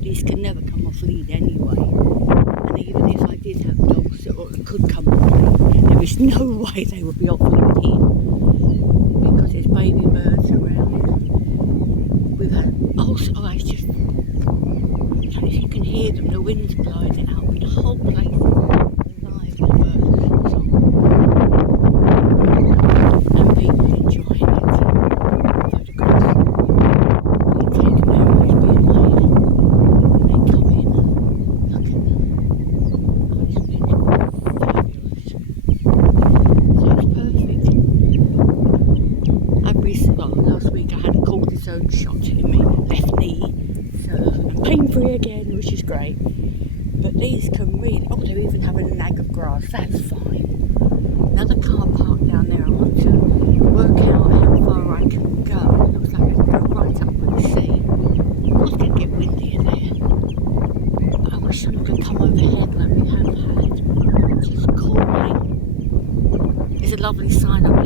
bodies can never come off lead anyway. And even if I did have dogs that could come off lead, there is no way they would be off lead here. Because there's baby birds around. We've had, it's just, I don't know if you can hear them, the wind's blowing it out, but the whole place is alive with birds on. And people enjoying it. Photographs being taken areas being made. And they come in and look at them. Oh, it's been fabulous. So it's perfect. Last week I had a cortisone shot in my left knee, so I'm pain-free again, which is great. But these can really, they're even having a nag of grass, that's fine. Another car park down there, I want to work out how far I can go. It looks like I can go right up with the sea. It's going to get windier there. But I wish someone could come overhead like we have had. Just cooling. There's a lovely sign up